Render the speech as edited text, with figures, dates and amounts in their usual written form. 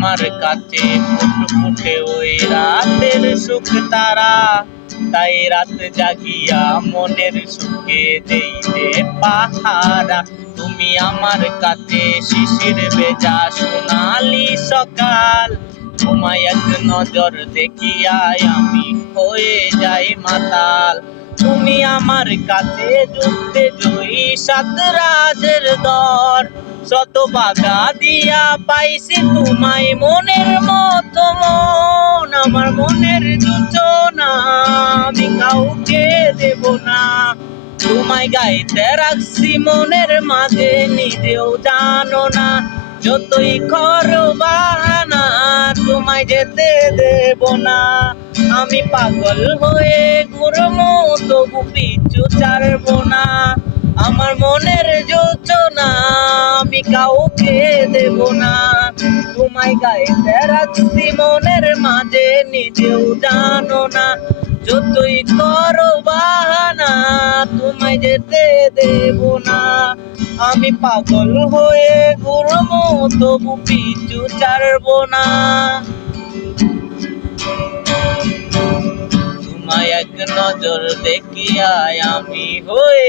আমার কাছে ফুটফুটে ওই রাতের সুখ তারা, তাই রাত জাগিয়া মনের সুখে দেই যে পাহারা। তুমি আমার কাছে শিশির ভেজা সোনালি সকাল, তোমায় এক নজর দেখিয়াই আমি হয়ে যাই মাতাল। তুমি আমার কাছে যুদ্ধে জয়ী সাত রাজের দর, শত বাধা দিয়া পাইছি তোমায় মনের মতো মন। আমার মনের যোচনা আমি কাউকে দেব না, তোমায় গাইতে রাখছি মনের মাঝে নিজেও জানো না। যতই করো বাহানা তোমায় যেতে দেব না, আমি পাগল হয়ে ঘুরবো তবু পিছু ছাড়বো না। আমার মনের যোচনা আমি কাউকে দেব না, তোমায় গাইতে রাখছি মনের মাঝে নিজেও জানো না। যতই করো বাহানা তোমায় যেতে দেব না, আমি পাগল হয়ে ঘুরবো তবু পিছু ছাড়বো না। তোমায় এক নজর দেখিয়াই আমি হয়ে